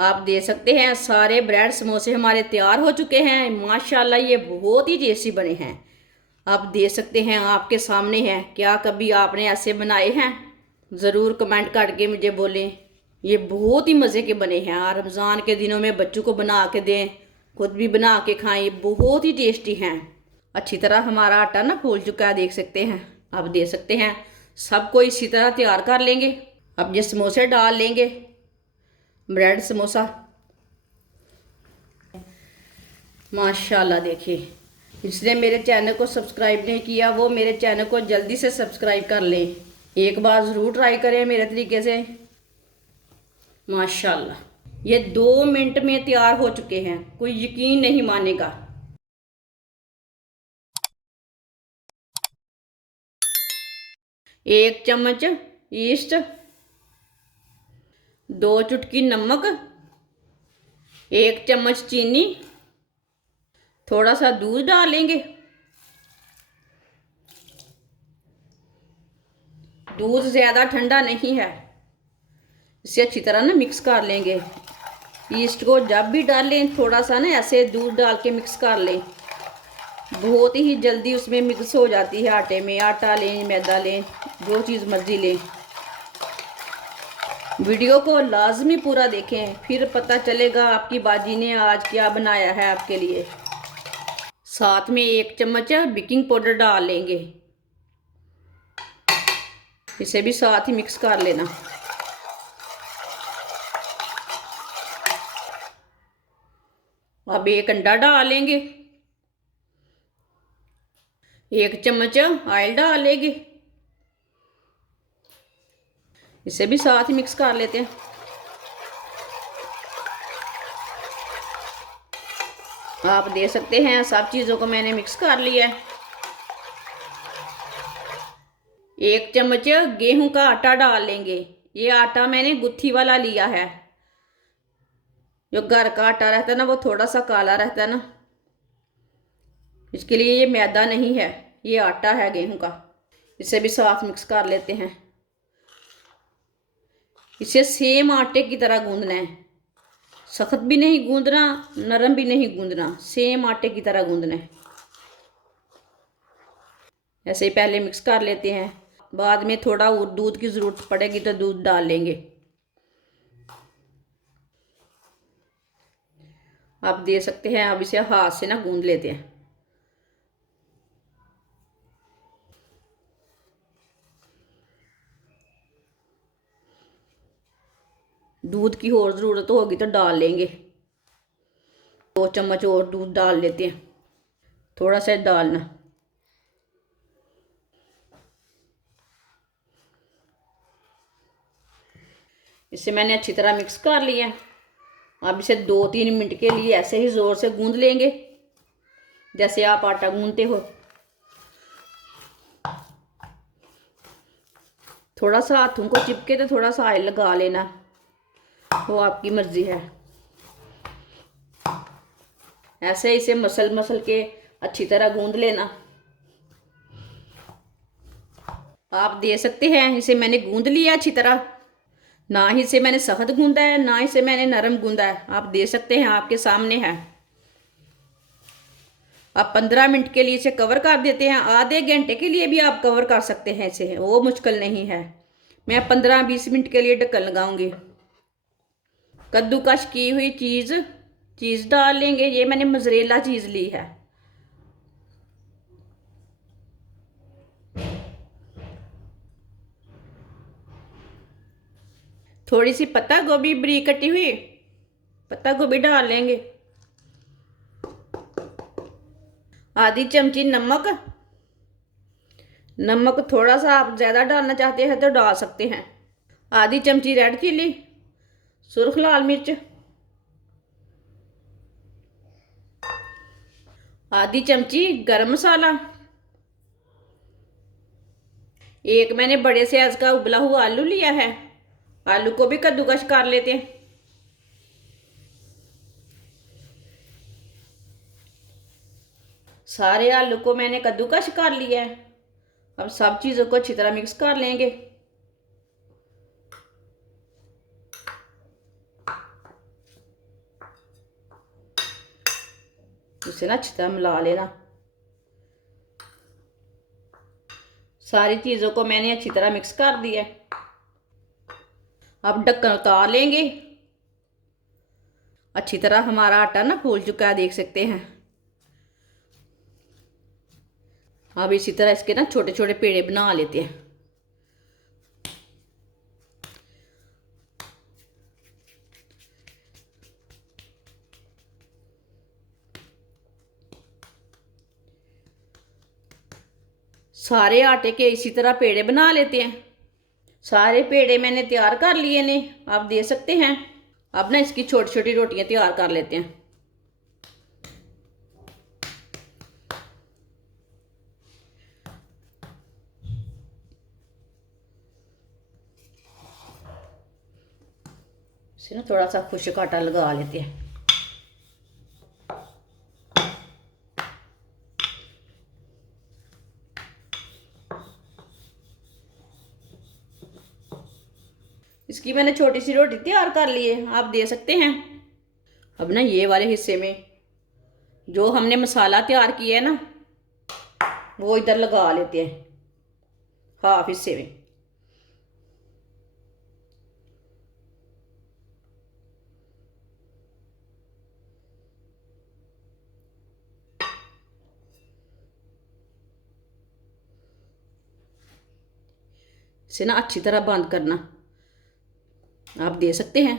आप देख सकते हैं सारे ब्रेड समोसे हमारे तैयार हो चुके हैं। माशाल्लाह ये बहुत ही टेस्टी बने हैं। आप देख सकते हैं आपके सामने हैं। क्या कभी आपने ऐसे बनाए हैं? ज़रूर कमेंट करके मुझे बोलें। ये बहुत ही मज़े के बने हैं। रमज़ान के दिनों में बच्चों को बना के दें, खुद भी बना के खाएं। ये बहुत ही टेस्टी हैं। अच्छी तरह हमारा आटा ना फूल चुका है, देख सकते हैं। आप देख सकते हैं सबको इसी तरह तैयार कर लेंगे। अब ये समोसे डाल लेंगे, ब्रेड समोसा। माशाल्लाह देखिए, जिसने मेरे चैनल को सब्सक्राइब नहीं किया वो मेरे चैनल को जल्दी से सब्सक्राइब कर लें। एक बार ज़रूर ट्राई करें मेरे तरीके से। माशाल्लाह ये 2 मिनट में तैयार हो चुके हैं, कोई यकीन नहीं मानेगा। 1 चम्मच ईस्ट, 2 चुटकी नमक, 1 चम्मच चीनी, थोड़ा सा दूध डालेंगे। दूध ज़्यादा ठंडा नहीं है। इसे अच्छी तरह ना मिक्स कर लेंगे। ईस्ट को जब भी डालें थोड़ा सा ना ऐसे दूध डाल के मिक्स कर लें। बहुत ही जल्दी उसमें मिक्स हो जाती है आटे में। आटा लें, मैदा लें, जो चीज़ मर्जी लें। वीडियो को लाजमी पूरा देखें, फिर पता चलेगा आपकी बाजी ने आज क्या बनाया है आपके लिए। साथ में 1 चम्मच बेकिंग पाउडर डाल लेंगे। इसे भी साथ ही मिक्स कर लेना। अब 1 अंडा डाल लेंगे। 1 चम्मच ऑयल डाल लेंगे। इसे भी साथ ही मिक्स कर लेते हैं। आप देख सकते हैं सब चीज़ों को मैंने मिक्स कर लिया है। 1 चम्मच गेहूं का आटा डाल लेंगे। ये आटा मैंने गुत्थी वाला लिया है। जो घर का आटा रहता है ना वो थोड़ा सा काला रहता है ना, इसके लिए ये मैदा नहीं है, ये आटा है गेहूं का। इसे भी साथ मिक्स कर लेते हैं। इसे सेम आटे की तरह गूंदना है। सख्त भी नहीं गूंदना, नरम भी नहीं गूंदना, सेम आटे की तरह गूंदना है। ऐसे ही पहले मिक्स कर लेते हैं। बाद में थोड़ा और दूध की ज़रूरत पड़ेगी तो दूध डाल लेंगे। आप दे सकते हैं। अब इसे हाथ से ना गूंद लेते हैं। दूध की और ज़रूरत होगी तो डाल लेंगे। 2 चम्मच और दूध डाल लेते हैं, थोड़ा सा डालना। इसे मैंने अच्छी तरह मिक्स कर लिया है। अब इसे 2-3 मिनट के लिए ऐसे ही ज़ोर से गूंद लेंगे जैसे आप आटा गूंदते हो। थोड़ा सा हाथों को चिपके तो थोड़ा सा ऑयल लगा लेना, वो आपकी मर्जी है। ऐसे इसे मसल मसल के अच्छी तरह गूंद लेना। आप दे सकते हैं इसे मैंने गूंद लिया अच्छी तरह। ना ही इसे मैंने सख्त गूंदा है, ना इसे मैंने नरम गूंदा है। आप दे सकते हैं, आपके सामने है। आप 15 मिनट के लिए इसे कवर कर देते हैं। आधे घंटे के लिए भी आप कवर कर सकते हैं इसे, वो मुश्किल नहीं है। मैं 15-20 मिनट के लिए ढक्कन लगाऊंगी। कद्दूकश की हुई चीज़ चीज़ डाल लेंगे। ये मैंने मोज़रेला चीज़ ली है। थोड़ी सी पत्ता गोभी बरीक कटी हुई पत्ता गोभी डाल लेंगे। आधी चमची नमक। नमक थोड़ा सा आप ज़्यादा डालना चाहते हैं तो डाल सकते हैं। आधी चमची रेड चिली, सुर्ख लाल मिर्च, आधी चमची गरम मसाला। एक मैंने बड़े साइज का उबला हुआ आलू लिया है। आलू को भी कद्दूकश कर लेते हैं। सारे आलू को मैंने कद्दूकश कर लिया है। अब सब चीज़ों को अच्छी तरह मिक्स कर लेंगे। इसे ना अच्छी तरह मिला लेना। सारी चीज़ों को मैंने अच्छी तरह मिक्स कर दिया। अब ढक्कन उतार लेंगे। अच्छी तरह हमारा आटा ना फूल चुका है, देख सकते हैं। अब इसी तरह इसके ना छोटे छोटे पेड़े बना लेते हैं। सारे आटे के इसी तरह पेड़े बना लेते हैं। सारे पेड़े मैंने तैयार कर लिए ने, आप देख सकते हैं। अब ना इसकी छोटी छोटी रोटियां तैयार कर लेते हैं। इसे ना थोड़ा सा खुश्क आटा लगा लेते हैं। इसकी मैंने छोटी सी रोटी तैयार कर ली है, आप दे सकते हैं। अब ना ये वाले हिस्से में जो हमने मसाला तैयार किया है ना, वो इधर लगा लेते हैं, हाफ हिस्से में। इसे ना अच्छी तरह बंद करना, आप दे सकते हैं।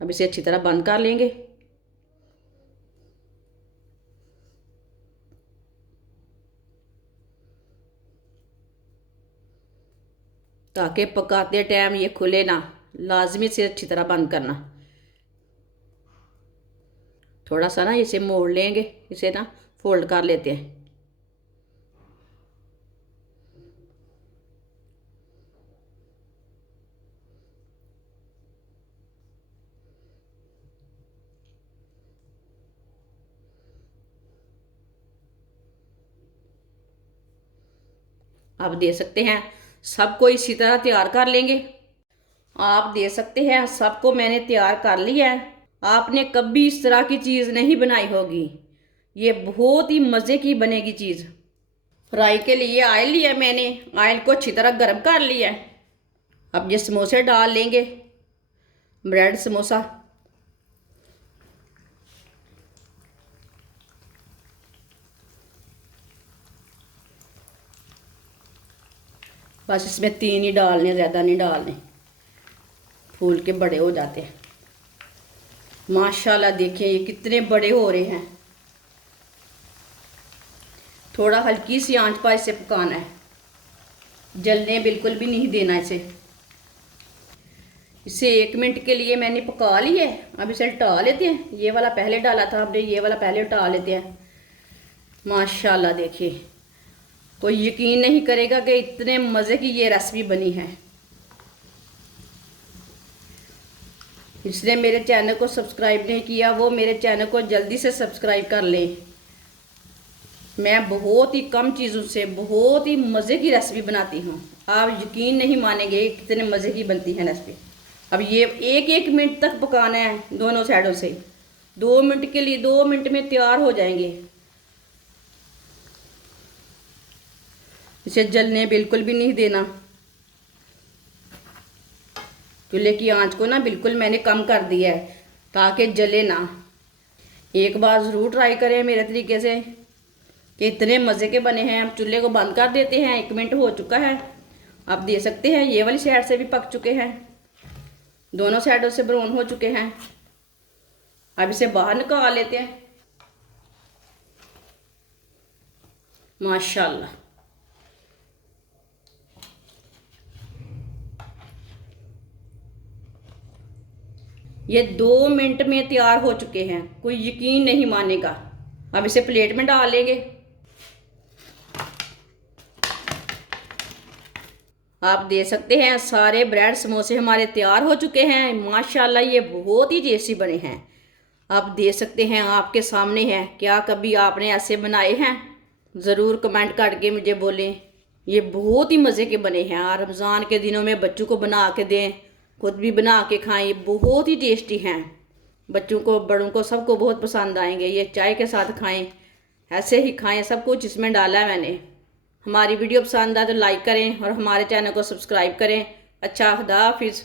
अब इसे अच्छी तरह बंद कर लेंगे। ताकि पकाते टाइम ये खुले ना, लाजमी से अच्छी तरह बंद करना। थोड़ा सा ना इसे मोड़ लेंगे, इसे ना फोल्ड कर लेते हैं। आप दे सकते हैं। सबको इसी तरह तैयार कर लेंगे। आप दे सकते हैं, सबको मैंने तैयार कर लिया है। आपने कभी इस तरह की चीज़ नहीं बनाई होगी, ये बहुत ही मज़े की बनेगी चीज़। फ्राई के लिए ऑयल लिया मैंने, ऑयल को अच्छी तरह गर्म कर लिया है। अब ये समोसे डाल लेंगे, ब्रेड समोसा। बस इसमें 3 ही डालने, ज़्यादा नहीं डालने, फूल के बड़े हो जाते हैं। माशाल्लाह देखिए ये कितने बड़े हो रहे हैं। थोड़ा हल्की सी आंच पर इसे पकाना है, जलने बिल्कुल भी नहीं देना इसे। इसे 1 मिनट के लिए मैंने पका लिया है। अब इसे उल्टा लेते हैं। ये वाला पहले डाला था हमने, ये वाला पहले उल्टा लेते हैं। माशाल्लाह देखिए, कोई यकीन नहीं करेगा कि इतने मज़े की ये रेसिपी बनी है। जिसने मेरे चैनल को सब्सक्राइब नहीं किया वो मेरे चैनल को जल्दी से सब्सक्राइब कर लें। मैं बहुत ही कम चीज़ों से बहुत ही मज़े की रेसिपी बनाती हूँ। आप यकीन नहीं मानेंगे कितने मज़े की बनती है रेसिपी। अब ये 1-1 मिनट तक पकाना है दोनों साइडों से। 2 मिनट के लिए, 2 मिनट में तैयार हो जाएंगे। इसे जलने बिल्कुल भी नहीं देना। चूल्हे की आंच को ना बिल्कुल मैंने कम कर दिया है ताकि जले ना। एक बार ज़रूर ट्राई करें मेरे तरीके से कि इतने मज़े के बने हैं। हम चूल्हे को बंद कर देते हैं, 1 मिनट हो चुका है। आप दे सकते हैं। ये वाली साइड से भी पक चुके हैं, दोनों साइडों से ब्राउन हो चुके हैं। अब इसे बाहर निकाल लेते हैं। माशाल्लाह ये 2 मिनट में तैयार हो चुके हैं, कोई यकीन नहीं मानेगा। अब इसे प्लेट में डाल लेंगे। आप दे सकते हैं। सारे ब्रेड समोसे हमारे तैयार हो चुके हैं। माशाल्लाह ये बहुत ही टेस्टी बने हैं। आप दे सकते हैं, आपके सामने है। क्या कभी आपने ऐसे बनाए हैं? ज़रूर कमेंट करके मुझे बोलें। ये बहुत ही मज़े के बने हैं। और रमज़ान के दिनों में बच्चों को बना के दें, खुद भी बना के खाएं, ये बहुत ही टेस्टी हैं। बच्चों को बड़ों को सबको बहुत पसंद आएंगे। ये चाय के साथ खाएं, ऐसे ही खाएं, सब कुछ इसमें डाला है मैंने। हमारी वीडियो पसंद आए तो लाइक करें और हमारे चैनल को सब्सक्राइब करें। अच्छा, खुदा हाफिज़।